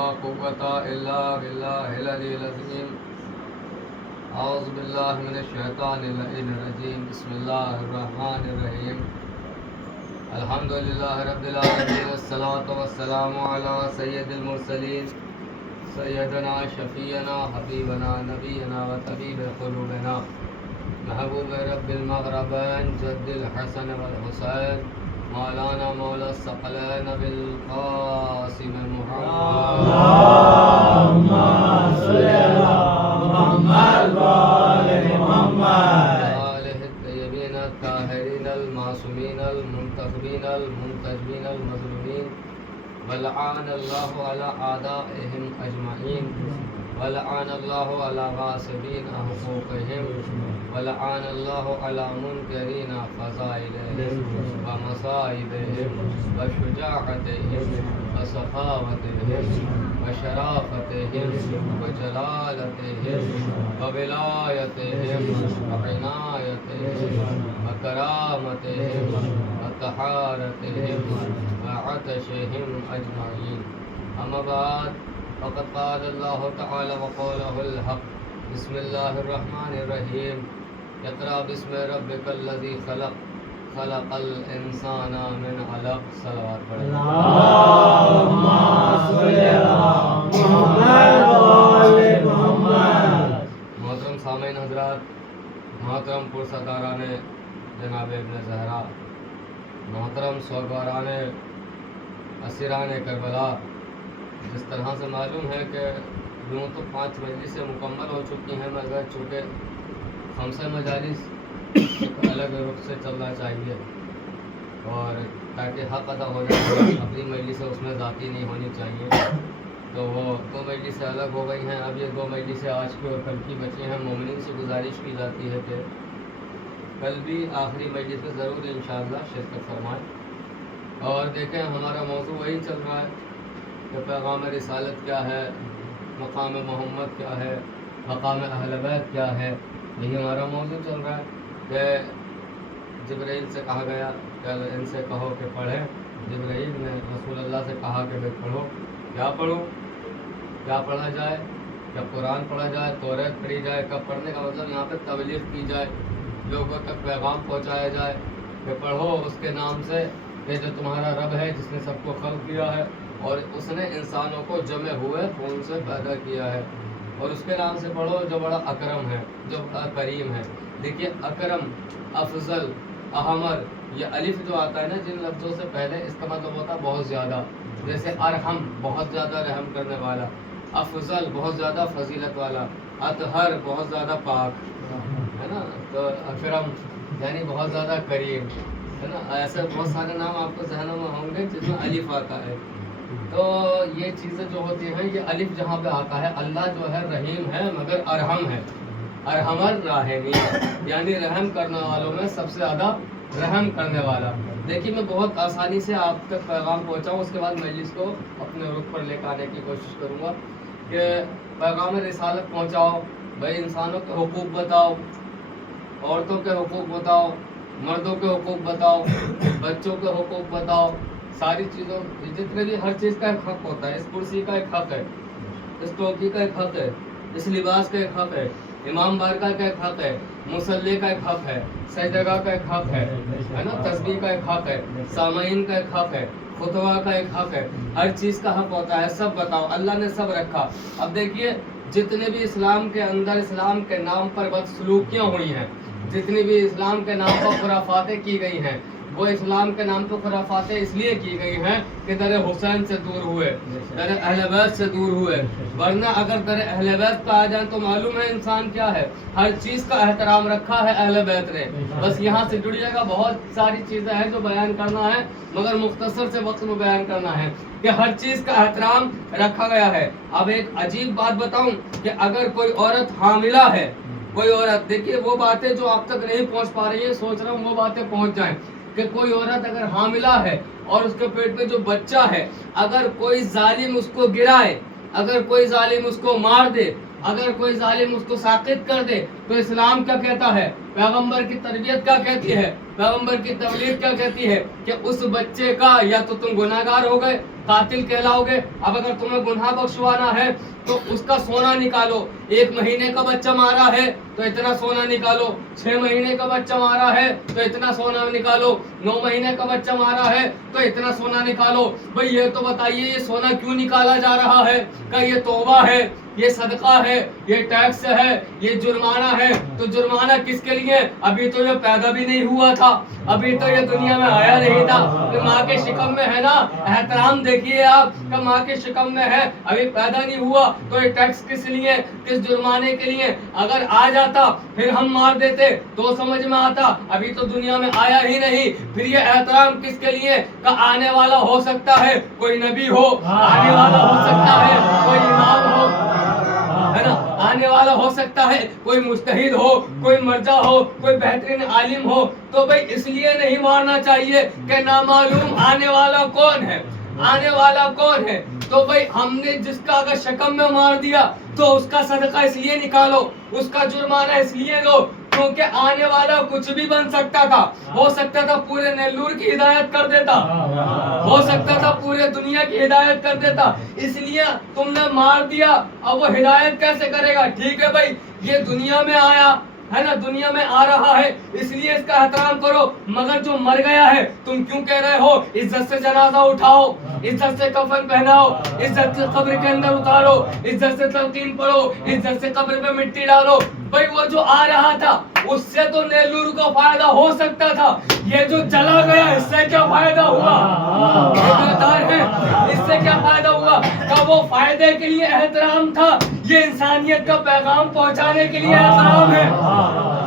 قوة إلا بالله العلي العظيم. أعوذ بالله من الشيطان اللعين الرجيم. بسم الله الرحمن الرحيم. الحمد لله رب العالمين، الصلاة والسلام على سيد المرسلين سيدنا شفيعنا حبيبنا نبينا وطبيب قلوبنا محبوب رب المغربين جد الحسن والحسين مولانا مولا الثقلين بالقاسم محمد اللهم صل على محمد وآل محمد آله الطيبين الطاهرين المعصومين المنتخبين المنتجبين المظلومين ولعن الله على أعدائهم أجمعين ولعن الله على غاصبين حقوقهم ولعن الله على منكرين فضائلهم ومصائبهم وشجاعتهم وسخاوتهم وشرافتهم وجلالتهم وولايتهم وعنايتهم وكرامتهم وطهارتهم وعطشهم أجمعين. أما بعد فقد قال الله تعالى وقوله الحق. بسم الله الرحمن الرحيم. اقرأ باسم ربك الذي خلق خلق الانسان من علق. صلوات پڑھیں. اللهم صل على محمد وآل محمد. محترم سامعین حضرات، محترم پرستاران جناب ابن زہرا، محترم سوگواران اسیران کربلا، جس طرح سے معلوم ہے کہ یوں تو 5 مجلسیں مکمل ہو چکی ہیں، مگر چونکہ 5 مجالس الگ رخ سے چلنا چاہیے اور تاکہ حق ادا ہو جائے. اپنی مجلسیں اس میں ذاتی نہیں ہونی چاہیے، تو وہ 2 مجلسیں الگ ہو گئی ہیں. اب یہ 2 مجلسیں آج کی اور کل کی بچی ہیں. مومنین سے گزارش کی جاتی ہے کہ کل بھی آخری مجلس میں ضرور انشاءاللہ شرکت فرمائیں. اور دیکھیں ہمارا موضوع وہی چل رہا ہے کہ پیغام رسالت کیا ہے، مقام محمد کیا ہے، مقام اہل بیت کیا ہے. یہی ہمارا موضوع چل رہا ہے کہ جبرائیل سے کہا گیا کہ ان سے کہو کہ پڑھیں. جبرائیل نے رسول اللہ سے کہا کہ بھائی پڑھو. کیا پڑھو؟ کیا پڑھا جائے؟ کیا قرآن پڑھا جائے، توریت پڑھی جائے؟ کب پڑھنے کا مطلب یہاں پہ تبلیغ کی جائے، لوگوں تک پیغام پہنچایا جائے کہ پڑھو اس کے نام سے کہ جو تمہارا رب ہے جس نے سب کو خلق کیا ہے اور اس نے انسانوں کو جمع ہوئے خون سے پیدا کیا ہے، اور اس کے نام سے پڑھو جو بڑا اکرم ہے، جو بڑا کریم ہے. دیکھیے اکرم، افضل، احمر، یہ الف جو آتا ہے نا جن لفظوں سے پہلے، اس کا مطلب ہوتا ہے بہت زیادہ. جیسے ارحم بہت زیادہ رحم کرنے والا، افضل بہت زیادہ فضیلت والا، اطہر بہت زیادہ پاک ہے نا، تو اکرم یعنی بہت زیادہ کریم ہے نا. ایسے بہت سارے نام آپ کو ذہنوں میں ہوں گے جس میں الف آتا ہے. تو یہ چیزیں جو ہوتی ہیں، یہ الف جہاں پہ آتا ہے، اللہ جو ہے رحیم ہے مگر ارحم ہے، ارحم الراحمین یعنی رحم کرنے والوں میں سب سے زیادہ رحم کرنے والا. دیکھیے میں بہت آسانی سے آپ تک پیغام پہنچاؤں، اس کے بعد مجلس کو اپنے رخ پر لے کر آنے کی کوشش کروں گا کہ پیغام رسالت پہنچاؤ. بھائی انسانوں کے حقوق بتاؤ، عورتوں کے حقوق بتاؤ، مردوں کے حقوق بتاؤ، بچوں کے حقوق بتاؤ. ساری چیزوں جتنے بھی ہر چیز کا ایک حق ہوتا ہے. اس کرسی کا ایک حق ہے، اس ٹوپی کا ایک حق ہے، اس لباس کا ایک حق ہے، امام بارگاہ کا ایک حق ہے، مصلی کا ایک حق ہے، سجدگاہ کا ایک حق ہے نا، تسبیح کا ایک حق ہے، سامعین کا ایک حق ہے، خطبہ کا ایک حق ہے. ہر چیز کا حق ہوتا ہے. سب بتاؤ، اللہ نے سب رکھا. اب دیکھیے جتنے بھی اسلام کے اندر اسلام کے نام پر بدسلوکیاں ہوئی ہیں، جتنی بھی اسلام کے نام پر خرافاتیں کی گئی ہیں، وہ اسلام کے نام پر خرافاتیں اس لیے کی گئی ہیں کہ در حسین سے دور ہوئے، در اہل بیت سے دور ہوئے. ورنہ اگر در اہل بیت پہ آ جائیں تو معلوم ہے انسان کیا ہے. ہر چیز کا احترام رکھا ہے اہل بیت نے. بس یہاں سے جڑیے گا، بہت ساری چیزیں ہیں جو بیان کرنا ہے، مگر مختصر سے وقت میں بیان کرنا ہے کہ ہر چیز کا احترام رکھا گیا ہے. اب ایک عجیب بات بتاؤں کہ اگر کوئی عورت حاملہ ہے، کوئی عورت، دیکھیے وہ باتیں جو آپ تک نہیں پہنچ پا رہی ہیں، سوچ رہا ہوں وہ باتیں پہنچ جائیں کہ کوئی عورت اگر حاملہ ہے اور اس کے پیٹ میں جو بچہ ہے، اگر کوئی ظالم اس کو گرائے، اگر کوئی ظالم اس کو مار دے، اگر کوئی ظالم اس کو ساقط کر دے، تو اسلام کیا کہتا ہے، پیغمبر کی تربیت کیا کہتی ہے، پیغمبر کی تبلیغ کیا کہتی ہے کہ اس بچے کا یا تو تم گناہگار ہو گئے، قاتل کہلاؤ گے، اب اگر تمہیں گناہ بخشوانا ہے تو اس کا سونا نکالو، 1 مہینے کا بچہ مارا ہے تو اتنا سونا نکالو، 6 مہینے کا بچہ مارا ہے تو اتنا سونا نکالو، 9 مہینے کا بچہ مارا ہے تو اتنا سونا نکالو۔ بھئی یہ تو بتائیے یہ سونا کیوں نکالا جا رہا ہے؟ کہ یہ توبہ ہے، یہ صدقہ ہے، یہ ٹیکس ہے، یہ جرمانہ ہے۔ تو جرمانہ کس کے لیے؟ ابھی تو یہ پیدا بھی نہیں ہوا تھا، ابھی تو یہ دنیا میں آیا نہیں تھا، ماں کے شکم میں ہے نا، احترام دیکھیے آپ کہ ماں کے شکم میں ہے، ابھی پیدا نہیں ہوا، تو یہ ٹیکس کس لیے، کس جرمانے کے لیے؟ اگر آ جاتا پھر ہم مار دیتے تو سمجھ میں آتا، ابھی تو دنیا میں آیا ہی نہیں۔ پھر یہ احترام کس کے لیے؟ کہ آنے والا ہو سکتا ہے کوئی نبی ہو، آنے والا ہو سکتا ہے کوئی امام ہو، ہے نا، آنے والا ہو سکتا ہے کوئی مجتہد ہو، کوئی مرجع ہو، کوئی بہترین عالم ہو۔ تو بھئی اس لیے نہیں مارنا چاہیے کہ نامعلوم آنے والا کون ہے، آنے والا کون ہے۔ تو بھئی ہم نے جس کا اگر شکم میں مار دیا تو اس کا صدقہ اس لیے نکالو، اس کا جرمانہ اس لیے دو کیونکہ آنے والا کچھ بھی بن سکتا تھا، ہو سکتا تھا پورے نیلور کی ہدایت کر دیتا، ہو سکتا تھا پورے دنیا کی ہدایت کر دیتا، اس لیے تم نے مار دیا۔ اب وہ ہدایت کیسے کرے گا؟ ٹھیک ہے بھائی یہ دنیا میں آیا ہے نا، دنیا میں آ رہا ہے اس لیے اس کا احترام کرو، مگر جو مر گیا ہے تم کیوں کہہ رہے ہو عزت سے جنازہ اٹھاؤ، عزت سے کفن پہناؤ، عزت سے قبر کے اندر اتارو، عزت سے تلقین پڑھو، عزت سے قبر پہ مٹی ڈالو۔ بھائی وہ جو آ رہا تھا اس سے تو نیلور کو فائدہ ہو سکتا تھا، یہ جو چلا گیا اس سے کیا فائدہ ہوا؟ اس سے کیا فائدہ ہوا؟ کہ وہ فائدے کے لیے احترام تھا، یہ انسانیت کا پیغام پہنچانے کے لیے احترام ہے۔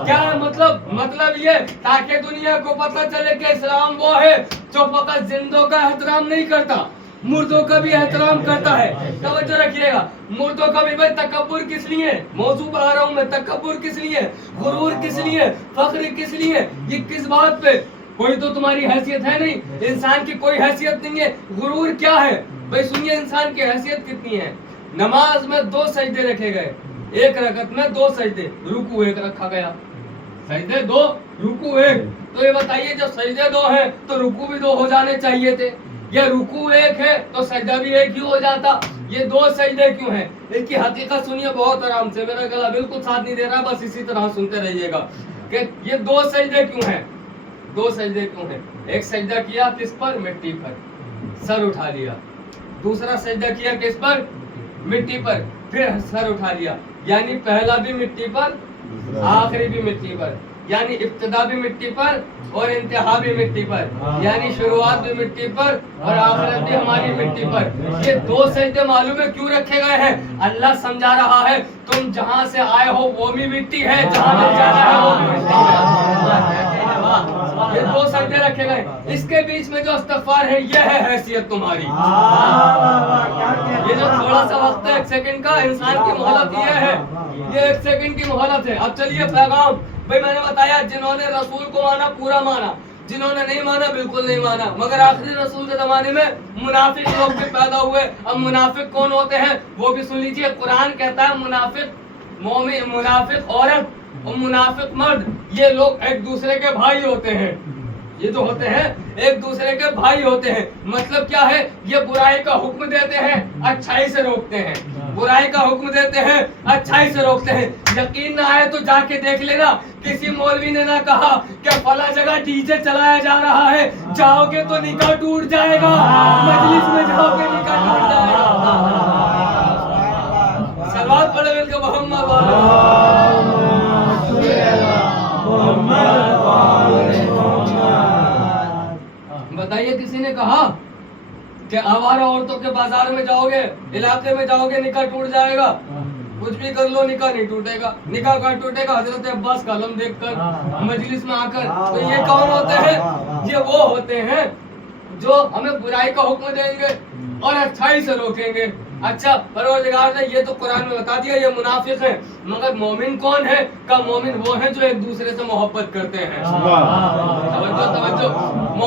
کیا مطلب یہ تاکہ دنیا کو پتہ چلے کہ اسلام وہ ہے جو فقط زندوں کا احترام نہیں کرتا، مردوں کا بھی احترام کرتا ہے۔ توجہ رکھیے گا، مردوں کا بھی بھائی تکبر کس لیے؟ موضوع پہ آ رہا ہوں میں، تکبر کس لیے، غرور کس لیے، فخر کس لیے؟ یہ کس بات پہ؟ کوئی تو تمہاری حیثیت ہے نہیں، انسان کی کوئی حیثیت نہیں ہے، غرور کیا ہے؟ بھائی سنیے انسان کی حیثیت کتنی ہے۔ نماز میں 2 سجدے رکھے گئے، 1 رکعت میں 2 سجدے، رکوع 1 رکھا گیا، سجدے 2 رکوع 1۔ تو یہ بتائیے جب سجدے 2 ہیں تو رکوع بھی 2 ہو جانے چاہیے تھے، یہ رکوع 1 ہے تو سجدہ بھی 1 ہی ہو جاتا، یہ 2 سجدے کیوں ہیں؟ اس کی حقیقت سنیے بہت آرام سے، میرا گلا بالکل ساتھ نہیں دے رہا، بس اسی طرح سنتے رہیے گا کہ یہ 2 سجدے کیوں ہیں، 2 سجدے کیوں ہیں؟ ایک سجدہ کیا کس پر؟ مٹی پر، سر اٹھا لیا، دوسرا سجدہ کیا کس پر؟ مٹی پر، پھر سر اٹھا لیا، یعنی پہلا بھی مٹی پر آخری بھی مٹی پر، یعنی ابتدا بھی مٹی پر اور انتہا بھی مٹی پر، یعنی شروعات بھی مٹی پر اور آخرت بھی ہماری مٹی پر۔ یہ 2 سجدے معلوم ہے کیوں رکھے گئے ہیں؟ اللہ سمجھا رہا ہے تم جہاں سے آئے ہو وہ بھی مٹی ہے، جہاں مل جانا ہے وہ بھی مٹی ہے۔ یہ 2 سجدے رکھے گئے، اس کے بیچ میں جو استغفار ہے یہ ہے حیثیت تمہاری۔ یہ جو تھوڑا سا وقت ہے 1 سیکنڈ کا، انسان کی مہلت یہ ہے، یہ 1 سیکنڈ کی مہلت ہے۔ اب چلیے پیغام، بھئی میں نے بتایا جنہوں نے رسول کو مانا پورا مانا، جنہوں نے نہیں مانا بالکل نہیں مانا، مگر آخری رسول کے زمانے میں منافق لوگ بھی پیدا ہوئے۔ اب منافق کون ہوتے ہیں وہ بھی سن لیجئے، قرآن کہتا ہے منافق مومن، منافق عورت اور منافق مرد یہ لوگ ایک دوسرے کے بھائی ہوتے ہیں، یہ جو ہوتے ہیں ایک دوسرے کے بھائی ہوتے ہیں۔ مطلب کیا ہے؟ یہ برائی کا حکم دیتے ہیں، اچھائی سے روکتے ہیں، برائی کا حکم دیتے ہیں، اچھائی سے روکتے ہیں۔ یقین نہ آئے تو جا کے دیکھ لینا، کسی مولوی نے نہ کہا کہ فلاں جگہ ڈی جے چلایا جا رہا ہے، جاؤ گے تو نکاح ٹوٹ جائے گا، مجلس میں جاؤ گے نکاح ٹوٹ جائے گا۔ صلوات پڑھے مل کے محمد بتائیے کسی نے کہا کہ آوارہ عورتوں کے بازار میں جاؤ گے، علاقے میں جاؤ گے نکاح ٹوٹ جائے گا؟ کچھ بھی کر لو نکاح نہیں ٹوٹے گا۔ نکاح کہاں ٹوٹے گا؟ حضرت عباس کا علم دیکھ کر، مجلس میں آ کر۔ تو یہ کون ہوتے ہیں؟ یہ وہ ہوتے ہیں جو ہمیں برائی کا حکم دیں گے اور اچھائی سے روکیں گے۔ اچھا پروردگار نے یہ تو قرآن میں بتا دیا یہ منافق ہیں، مگر مومن کون ہے؟ کہ مومن وہ ہیں جو ایک دوسرے سے محبت کرتے ہیں۔ توجہ توجہ،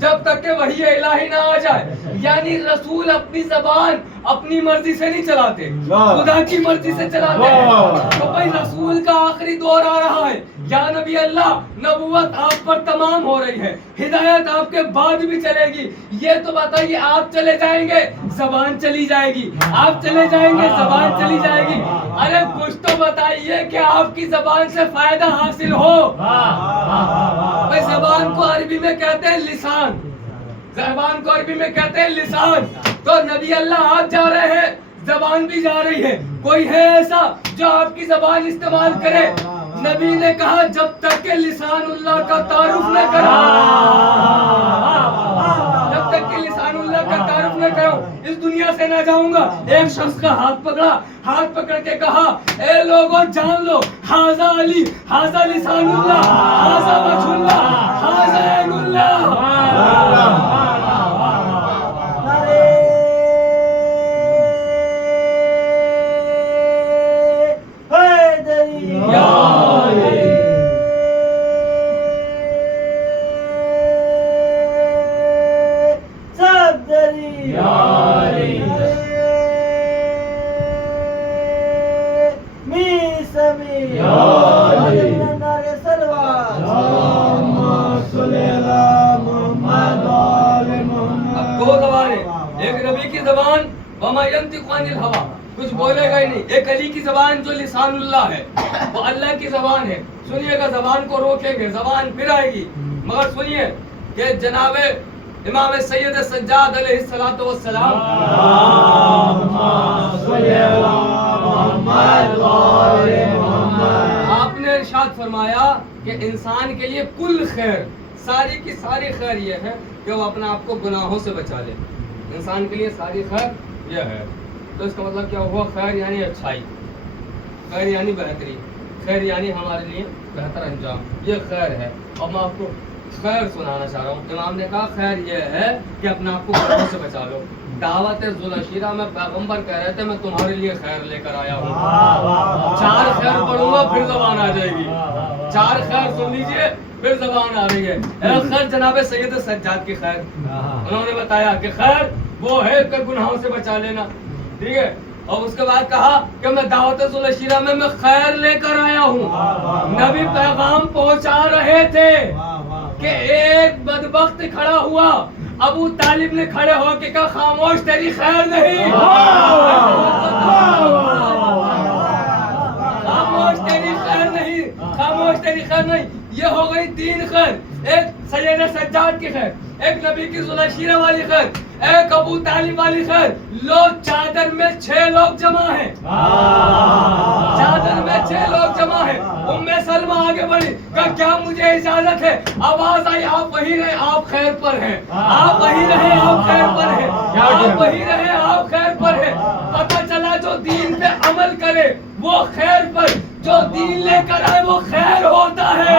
جب تک کہ وحی الہی نہ آ جائے. یعنی رسول اپنی زبان اپنی مرضی سے نہیں چلاتے, خدا کی مرضی سے چلاتے ہیں. تو بھائی رسول کا آخری دور آ رہا ہے. یا نبی اللہ, نبوت آپ پر تمام ہو رہی ہے, ہدایت آپ کے بعد بھی چلے گی. یہ تو بتائیے, آپ چلے جائیں گے زبان چلی جائے گی, آپ چلے جائیں گے زبان چلی جائے گی. ارے کچھ تو بتائیے کہ آپ کی زبان سے فائدہ حاصل ہو. بھائی زبان کو عربی میں کہتے ہیں لسان, زبان کو عربی میں کہتے ہیں لسان. تو نبی اللہ آپ جا رہے ہیں, زبان بھی جا رہی ہے. کوئی ہے ایسا جو آپ کی زبان استعمال کرے؟ نبی نے کہا جب تک کہ لسان اللہ کا تعارف نہ کرو, جب تک کہ لسان اللہ کا تعارف نہ کرو اس دنیا سے نہ جاؤں گا. ایک شخص کا ہاتھ پکڑا, ہاتھ پکڑ کے کہا اے لوگوں جان لو, ھذا علی, ھذا لسان اللہ, ھذا وجہ اللہ, ھذا عین اللہ. کچھ بولے گا ہی نہیں. ایک علی کی زبان جو لسان اللہ ہے, وہ اللہ کی زبان ہے. سنیے گا, زبان کو روکیں گے زبان پھر آئے گی. مگر سنیے کہ جناب امام سید سجاد علیہ الصلوۃ والسلام, آپ نے ارشاد فرمایا کہ انسان کے لیے کل خیر, ساری کی ساری خیر یہ ہے کہ وہ اپنے آپ کو گناہوں سے بچا لے. انسان کے لیے ساری خیر یہ ہے. تو اس کا مطلب کیا ہوا؟ خیر یعنی اچھائی, خیر یعنی بہتری, خیر یعنی ہمارے لیے بہتر انجام, یہ خیر ہے. اور میں آپ کو خیر سنانا چاہ رہا ہوں. امام نے کہا خیر یہ ہے کہ اپنے آپ کو گناہوں سے بچا لو. دعوت ذوالعشیرہ میں پیغمبر کہہ رہے تھے میں تمہارے لیے خیر لے کر آیا ہوں. 4 خیر پڑھوں گا پھر زبان آ جائے گی. 4 خیر سن لیجئے پھر زبان آ رہی ہے. خیر جناب سید سجاد کی خیر, انہوں نے بتایا کہ خیر وہ ہے کہ گناہوں سے بچا لینا. ٹھیک ہے. اور اس کے بعد کہا کہ میں دعوت ذوالعشیرہ میں خیر لے کر آیا ہوں. نبی پیغام پہنچا رہے تھے کہ ایک بدبخت کھڑا ہوا. ابو طالب نے کھڑے ہو کے کہا خاموش, تیری خیر نہیں, خاموش تیری خیر نہیں, خاموش تیری خیر نہیں. یہ ہو گئی 3 خیر. ایک سید سجاد کی خیر, ایک نبی کی ذوالعشیرہ والی خیر, ایک ابو طالب والی خیر. لوگ چادر میں 6 لوگ جمع ہیں, چادر میں 6 لوگ جمع ہیں. سلمہ آگے بڑھی, کہا کیا مجھے اجازت ہے؟ آواز آئی آپ وہی رہے, آپ خیر پر ہیں, آپ وہی رہے, آپ خیر پر ہیں, آپ وہی رہے, آپ خیر پر ہیں. پتہ چلا جو دین پہ عمل کرے وہ خیر پر, جو دین لے کر آئے وہ خیر ہوتا ہے,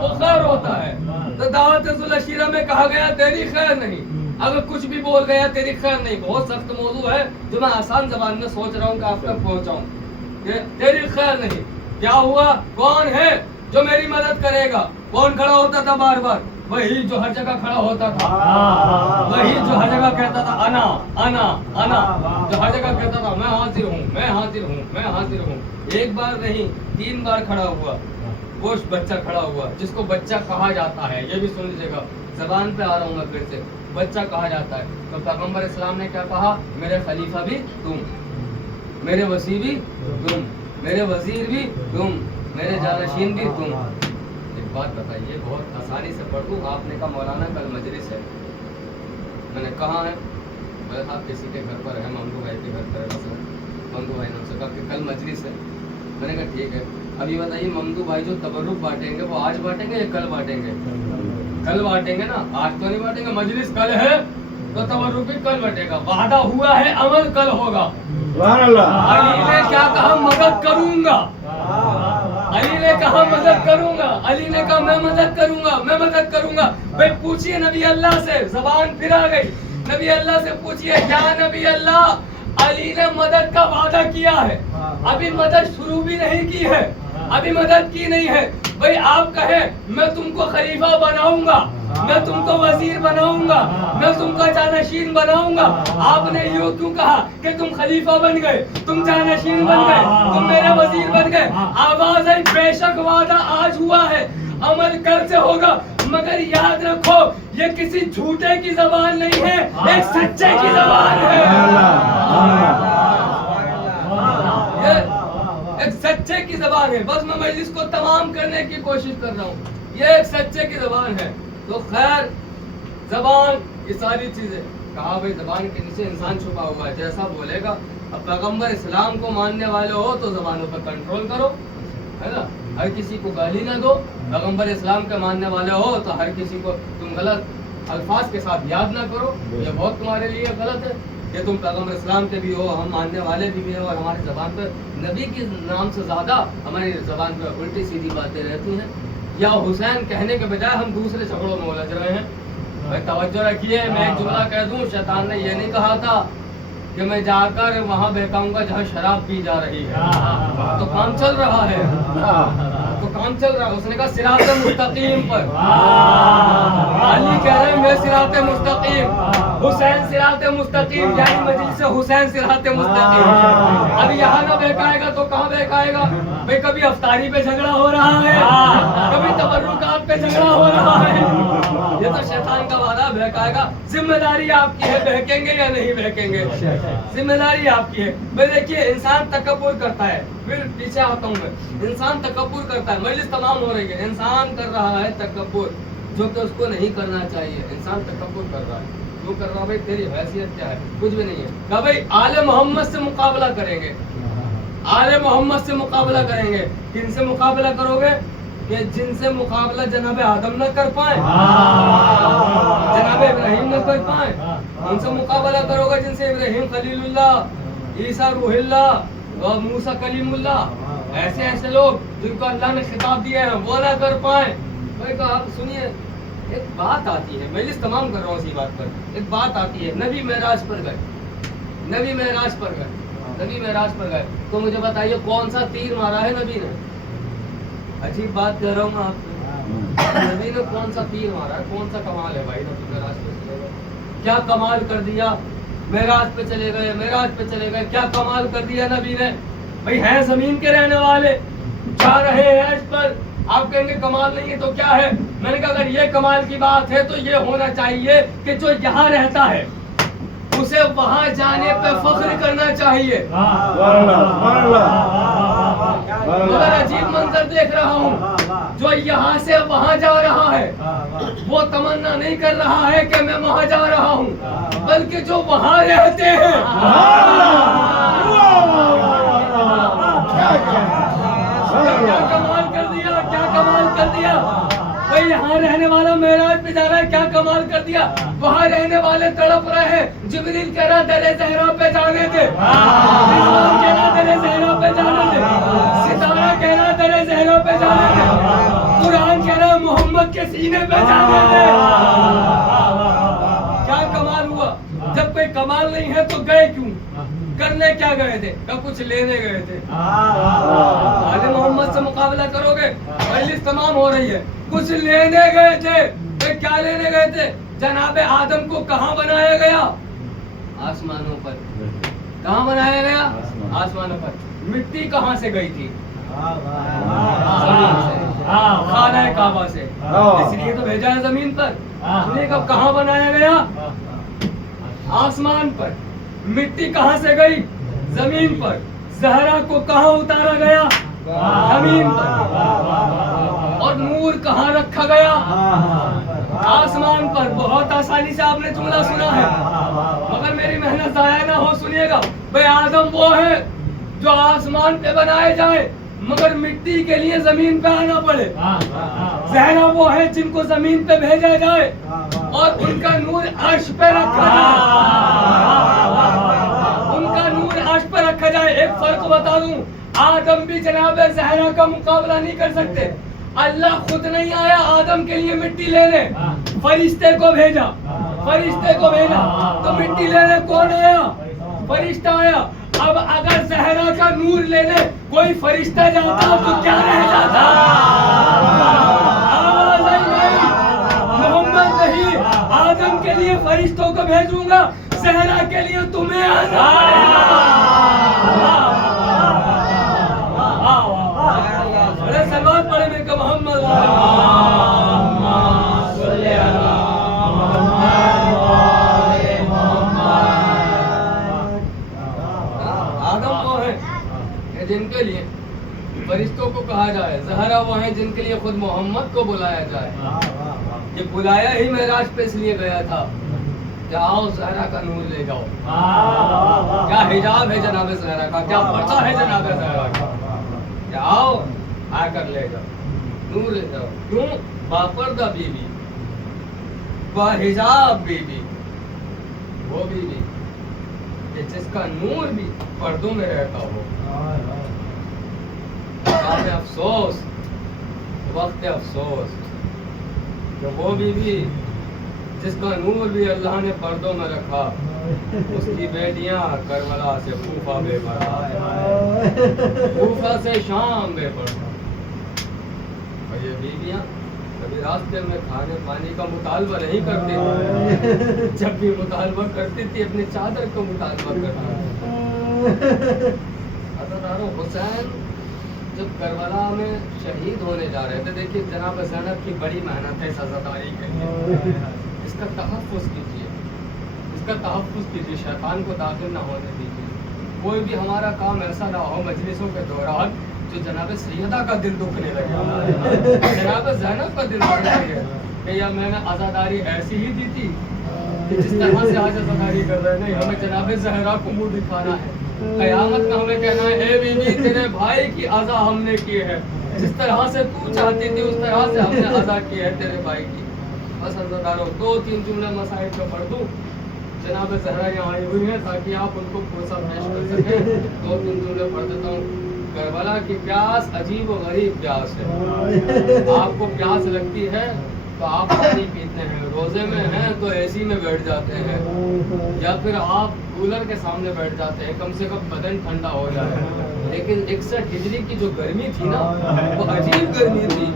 وہ خیر ہوتا ہے. تو دعوت ذوالعشیرہ میں کہا گیا تیری خیر نہیں. اگر کچھ بھی بول گیا تیری خیر نہیں. بہت سخت موضوع ہے جو میں آسان زبان میں سوچ رہا ہوں کہ آپ تک پہنچاؤں. کہ تیری خیر نہیں. کیا ہوا؟ کون ہے جو میری مدد کرے گا؟ کون کھڑا ہوتا تھا بار بار؟ وہی جو ہر جگہ کھڑا ہوتا تھا, وہی جو ہر جگہ کہتا تھا انا انا انا, جو ہر جگہ کہتا تھا میں حاضر ہوں, میں حاضر ہوں, میں حاضر ہوں. ایک بار نہیں 3 بار کھڑا ہوا. وہ بچہ کھڑا ہوا جس کو بچہ کہا جاتا ہے. یہ بھی سن لیجیے گا, زبان پہ آ رہا ہوں میں پھر سے. بچہ کہا جاتا ہے. تو پیغمبر اسلام نے کیا کہا؟ میرے خلیفہ بھی تم, میرے وصی بھی تم, میرے وزیر بھی تم, میرے جانشین بھی تم. ایک بات بتائیے, بہت آسانی سے پڑھ دوں. آپ نے کہا مولانا کل مجلس ہے. میں نے کہا ہے؟ میں آپ کسی کے گھر پر ہے, ممدو بھائی کے گھر پر ہے. ممدو بھائی نے ان سے کہا کہ کل مجلس ہے. میں نے کہا ٹھیک ہے. اب یہ بتائیے ممدو بھائی جو تبرک بانٹیں گے وہ آج بانٹیں گے یا کل بانٹیں گے؟ کل بانٹیں گے نا, آج تو نہیں بانٹیں گے. مجلس کل ہے تو تبرک بھی کل بانٹے گا. وعدہ ہوا ہے, عمل کل ہوگا. علی نے کیا کہا؟ مدد کروں گا. علی نے کہا مدد کروں گا. علی نے کہا میں مدد کروں گا, میں مدد کروں گا. بھائی پوچھئے نبی اللہ سے, زبان پھر آ گئی. نبی اللہ سے پوچھئے یا نبی اللہ, علی نے مدد کا وعدہ کیا ہے, ابھی مدد شروع بھی نہیں کی ہے, ابھی مدد کی نہیں ہے. بھائی آپ کہیں میں تم کو خلیفہ بناؤں گا, میں تم کو وزیر بناؤں گا, میں تم کا جانشین بناؤں گا. آپ نے یوں کیوں کہا کہ تم خلیفہ بن گئے, تم جانشین بن گئے, تم میرے وزیر بن گئے؟ آواز ہے بے شک وعدہ آج ہوا ہے, عمل کل سے ہوگا, مگر یاد رکھو یہ کسی جھوٹے کی زبان نہیں ہے, ایک سچے کی زبان ہے. یہ ایک سچے کی زبان ہے. بس میں مجلس کو تمام کرنے کی کوشش کر رہا ہوں. یہ ایک سچے کی زبان ہے. تو خیر زبان یہ ساری چیزیں کہا بھائی زبان کے نیچے انسان چھپا ہوا ہے, جیسا بولے گا. اب پیغمبر اسلام کو ماننے والے ہو تو زبانوں پر کنٹرول کرو, ہے نا, ہر کسی کو گالی نہ دو. پیغمبر اسلام کے ماننے والے ہو تو ہر کسی کو تم غلط الفاظ کے ساتھ یاد نہ کرو, یہ بہت تمہارے لیے غلط ہے. کہ تم پیغمبر اسلام کے بھی ہو, ہم ماننے والے بھی ہیں, اور ہماری زبان پہ نبی کے نام سے زیادہ ہماری زبان پہ الٹی سیدھی باتیں رہتی ہیں. یا حسین کہنے کے بجائے ہم دوسرے جھگڑوں میں الجھ رہے ہیں. بھائی توجہ رکھیے, میں ایک جملہ کہہ دوں, شیطان نے یہ نہیں کہا تھا کہ میں جا کر وہاں بہکاؤں گا جہاں شراب پی جا رہی ہے. تو کام چل رہا ہے, تو کام چل رہا ہے. اس نے کہا صراط مستقیم پر. علی کہہ رہے ہیں میں صراط مستقیم, حسین صراط مستقیم, یعنی مجلس سے حسین صراط مستقیم. اب یہاں نہ بہکائے گا تو کہاں بہکائے گا؟ بھائی کبھی افطاری پہ جھگڑا ہو رہا ہے, کبھی تبرکات پہ جھگڑا ہو رہا ہے. یہ تو شیطان کا وعدہ, بہکائے گا. ذمہ داری آپ کی ہے, بہکیں گے یا نہیں بہکیں گے, ذمہ داری آپ کی ہے. میں دیکھیے انسان تکبر کرتا ہے, پھر پیچھے آتا ہوں میں. انسان تکبر کرتا ہے, مجلس تمام ہو رہی ہے, انسان کر رہا ہے تکبر, جو کہ اس کو نہیں کرنا چاہیے. انسان تکبر کر رہا ہے, کیوں کر رہا؟ بھائی تیری حیثیت کیا ہے؟ کچھ بھی نہیں ہے. کہا بھائی آل محمد سے مقابلہ کریں گے, آل محمد سے مقابلہ کریں گے. کن سے مقابلہ کرو گے؟ کہ جن سے مقابلہ جناب آدم نہ کر پائیں, جناب ابراہیم نہ کر پائیں, ان سے مقابلہ کرو گے جن سے ابراہیم خلیل اللہ, عیسیٰ روح اللہ اور موسیٰ کلیم اللہ, ایسے ایسے لوگ جن کو اللہ نے خطاب دیا ہے وہ نہ کر پائیں. بھائی کہا آپ سنیے, ایک بات آتی ہے, مجلس تمام کر رہا ہوں اسی بات پر. ایک بات آتی ہے, نبی معراج پر گئے, نبی معراج پر گئے, نبی معراج پر گئے, تو مجھے بتائیے کون سا تیر مارا ہے نبی نے؟ عجیب بات کہہ رہا ہوں میں آپ کو, نبی نے کون سا تیر مارا ہے؟ کون سا کمال ہے بھائی نبی معراج پہ چلے گئے, کیا کمال کر دیا. معراج پہ چلے گئے, معراج پہ چلے گئے, کیا کمال کر دیا نبی نے. بھائی ہیں زمین کے رہنے والے, جا رہے ہیں حج پر, آپ کہیں گے کمال نہیں ہے تو کیا ہے؟ میں نے کہا اگر یہ کمال کی بات ہے تو یہ ہونا چاہیے کہ جو یہاں رہتا ہے اسے وہاں جانے پہ فخر کرنا چاہیے. مگر عجیب منظر دیکھ رہا ہوں, جو یہاں سے وہاں جا رہا ہے وہ تمنا نہیں کر رہا ہے کہ میں وہاں جا رہا ہوں, بلکہ جو وہاں رہتے ہیں کیا کمال کر دیا, کیا کمال کر دیا. بھائی یہاں رہنے والا معراج پہ جا رہا ہے, کیا کمال کر دیا. وہاں رہنے والے تڑپ رہے ہیں, جبریل کہہ رہا در زہرا پہ جانے دے, رضوان کہہ رہا در زہرا پہ جانے دے, ستارہ کہہ رہا در زہرا پہ جانے دے, قرآن کہہ رہا محمد کے سینے پہ جانے دے. کیا کمال ہوا. جب کوئی کمال نہیں ہے تو گئے کیوں, کرنے کیا گئے تھے؟ کہ کچھ لینے گئے تھے. آل محمد سے مقابلہ کرو گے, مجلس تمام ہو رہی ہے, کچھ لینے گئے تھے. کیا لینے گئے تھے؟ جناب آدم کو کہاں بنایا گیا؟ آسمانوں پر. کہاں بنایا گیا؟ آسمانوں پر. مٹی کہاں سے گئی تھی؟ زمین سے, خانہ کعبہ سے, اس لیے تو بھیجا ہے زمین پر. سنیے کب کہاں بنایا گیا؟ آسمان پر. مٹی کہاں سے گئی؟ زمین پر. زہرا کو کہاں اتارا گیا؟ زمین پر. اور نور کہاں رکھا گیا؟ آسمان پر. بہت آسانی سے آپ نے جملہ سنا ہے, مگر میری محنت ضائع نہ ہو, سنیے گا. بھائی آدم وہ ہے جو آسمان پہ بنائے جائے مگر مٹی کے لیے زمین پہ آنا پڑے. زہرا وہ ہے جن کو زمین پہ بھیجا جائے اور ان کا نور عرش پہ رکھا جائے, ان کا نور عرش پہ رکھا جائے. ایک فرق بتا دوں, آدم بھی جناب زہرا کا مقابلہ نہیں کر سکتے. اللہ خود نہیں آیا آدم کے لیے مٹی لینے, فرشتے کو بھیجا, فرشتے کو بھیجا. تو مٹی لینے کون آیا؟ فرشتہ آیا. اب اگر زہرا کا نور لینے کوئی فرشتہ جاتا تو کیا رہ جاتا؟ آواز آئی نہیں؟ محمد نہیں، آدم کے لیے فرشتوں کو بھیجوں گا، زہرا کے لیے تمہیں آنا بڑے سلوات پڑھے میں کہ محمد آدم وہ ہے جن کے لیے فرشتوں کو کہا جائے، زہرا وہ ہیں جن کے لیے خود محمد کو بلایا جائے۔ یہ بلایا ہی معراج پہ اس لیے گیا تھا کہ آؤ زہرا کا نور لے جاؤ۔ کیا حجاب ہے جناب زہرا کا، کیا پردہ ہے جناب زہرا کا، کہ آؤ آ کر لے جاؤ، نور لے جاؤ۔ کیوں؟ باپردہ بیوی، باحجاب بیوی، وہ بیوی کہ جس کا نور بھی پردوں میں رہتا ہو۔ افسوس، وقت افسوس کہ وہ بیوی جس کا نور بھی اللہ نے پردوں میں رکھا، اس کی بیٹیاں کربلا سے کوفہ بے پردہ، کوفہ سے شام بے پردہ۔ اور یہ بیویاں کبھی راستے میں کھانے پانی کا مطالبہ نہیں کرتی، جب بھی مطالبہ کرتی تھی اپنی چادر کا مطالبہ کرتی تھی۔ عزیزانو، حسین جب کربلا میں شہید ہونے جا رہے تھے، دیکھیے جناب زینب کی بڑی محنت ہے سزاداری کے لیے، اس کا تحفظ کیجیے، اس کا تحفظ کیجیے، شیطان کو داخل نہ ہونے دیجیے۔ کوئی بھی ہمارا کام ایسا نہ ہو مجلسوں کے دوران جو جناب سیدہ کا دل دکھنے لگے، جناب زینب کا دل دکھنے لگے کہ یا میں نے عزاداری ایسی ہی دی تھی کہ جس طرح سے آج عزاداری کر رہے، نہیں ہمیں جناب زہرا کو منہ دکھانا ہے، قیامت میں ہمیں کہنا ہے اے بی بی تیرے بھائی کی عزا ہم نے کی ہے، جس طرح سے تو چاہتی تھی اس طرح سے ہم نے عزا کی ہے تیرے بھائی کی۔ بس عزادارو، 2-3 جملے مسائل کا پڑھ دوں، جناب زہرا یہاں آئی ہوئی ہیں تاکہ آپ ان کو پروسا پیش کر سکیں۔ 2-3 جملے پڑھ دیتا ہوں۔ کربلا کی پیاس عجیب و غریب پیاس ہے۔ آپ کو پیاس لگتی ہے تو آپ پانی پیتے ہیں، روزے میں ہیں تو اے سی میں بیٹھ جاتے ہیں، یا پھر آپ کولر کے سامنے بیٹھ جاتے ہیں کم سے کم بدن ٹھنڈا ہو جائے۔ لیکن 61 ہجری کی جو گرمی تھی نا، وہ عجیب گرمی تھی۔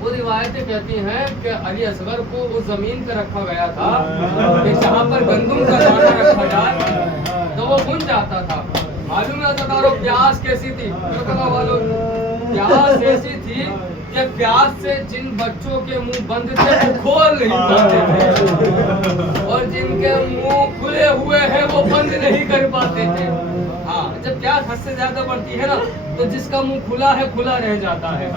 وہ روایتیں کہتی ہیں کہ علی اصغر کو اس زمین پہ رکھا گیا تھا کہ جہاں پر گندم کا دانہ رکھا جائے تو وہ بن جاتا تھا۔ معلوم ہے عزیزانو پیاس کیسی تھی؟ پیاس ایسی تھی کہ پیاس سے جن بچوں کے منہ بند تھے وہ کھول نہیں پاتے تھے، اور جن کے منہ کھلے ہوئے ہیں وہ بند نہیں کر پاتے تھے۔ ہاں، جب پیاس حد سے زیادہ بڑھتی ہے نا تو جس کا منہ کھلا ہے کھلا رہ جاتا ہے،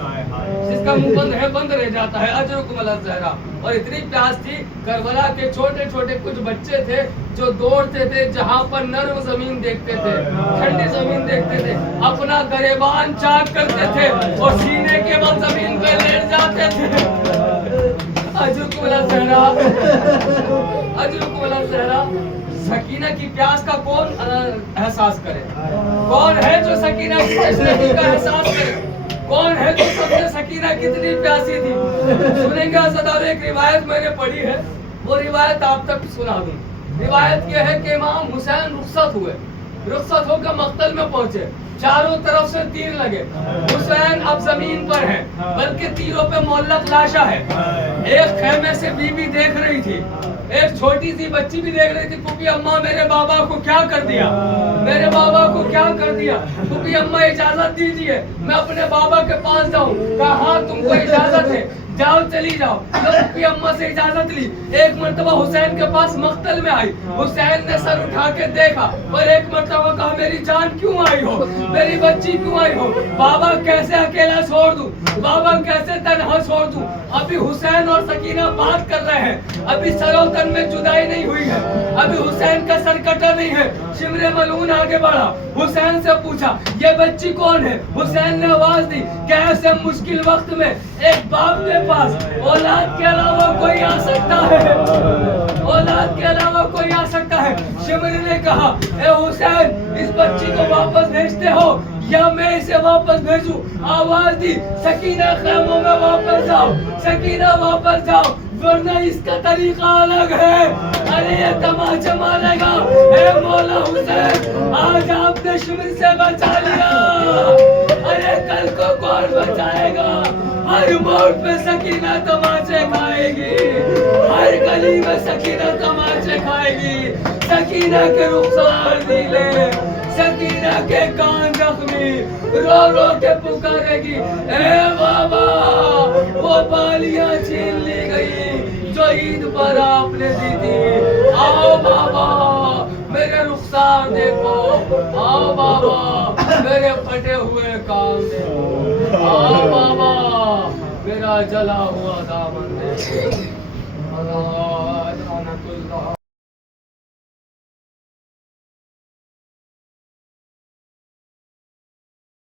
جس کا منہ بند ہے بند رہ جاتا ہے۔ اجرکم اللہ زہرا۔ اور اتنی پیاس تھی، کربلا کے چھوٹے چھوٹے کچھ بچے تھے جو دوڑتے تھے، جہاں پر نرم زمین دیکھتے تھے، ٹھنڈی زمین دیکھتے تھے، اپنا گریبان چاک کرتے تھے اور سینے کے بل زمین پہ لیٹ جاتے تھے۔ اجرکم اللہ زہرا، اجرکم اللہ زہرا۔ سکینہ کی پیاس کا کون احساس کرے؟ کون ہے جو سکینہ کی تشنگی کا احساس کرے؟ کون ہے جو سمجھے سکینہ کتنی پیاسی تھی؟ سنیں گے عزیزانو، ایک روایت میں نے پڑھی ہے، وہ روایت آپ تک سنا دوں۔ روایت یہ ہے کہ امام حسین رخصت ہوئے، رخصت ہو کر مقتل میں پہنچے، چاروں طرف سے تیر لگے، حسین اب زمین پر ہے بلکہ تیروں پہ معلق لاشا ہے۔ ایک خیمے سے بی بی دیکھ رہی تھی، ایک چھوٹی سی بچی بھی دیکھ رہی تھی، پھوپھی اماں میرے بابا کو کیا کر دیا، میرے بابا کو کیا کر دیا، پھوپھی اماں اجازت دیجیے میں اپنے بابا کے پاس جاؤں۔ کہا ہاں تم کو اجازت ہے، جاؤ چلی جاؤ۔ پھوپھی اماں سے اجازت لی، ایک مرتبہ حسین کے پاس مقتل میں آئی، حسین نے سر اٹھا کے دیکھا اور ایک مرتبہ کہا میری جان کیوں آئی ہو، میری بچی کیوں آئی ہو، بابا کیسے اکیلا چھوڑ دوں، بابا کیسے تنہا چھوڑ دوں۔ ابھی حسین اور سکینہ بات کر رہے ہیں، ابھی سر و تن میں جدائی نہیں ہوئی ہے، ابھی حسین کا سر کٹا نہیں ہے۔ شمر ملعون آگے بڑھا، حسین سے پوچھا یہ بچی کون ہے؟ حسین نے آواز دی کہ ایسے مشکل وقت میں ایک باپ کے پاس اولاد کے علاوہ کوئی آ سکتا ہے، اولاد کے علاوہ کوئی آ سکتا ہے۔ شمر نے کہا اے حسین اس بچی کو واپس بھیجتے ہو یا میں اسے واپس بھیجوں؟ آواز دی سکینہ خیموں میں واپس جاؤ، سکینہ واپس جاؤ۔ ورنہ اس کا طریقہ الگ ہے. ارے یہ تماچا مارے گا. اے مولا حسین آج آپ نے شمر سے بچا لیا. ارے کل کو کون بچائے گا؟ ہر موڑ پہ سکینہ تماچے کھائے گی. ہر گلی میں سکینہ تماچے کھائے گی. سکینہ کے رخسار نیلے, سکینہ کے کان زخمی, رو رو کے پکارے گی اے بابا. وہ بالیاں چھین لی گئی جو عید پر آپ نے دی تھی. آؤ بابا میرے رخسار دیکھو. آؤ بابا میرے پھٹے ہوئے کان دیکھو. آؤ بابا میرا جلا ہوا دامن دیکھو.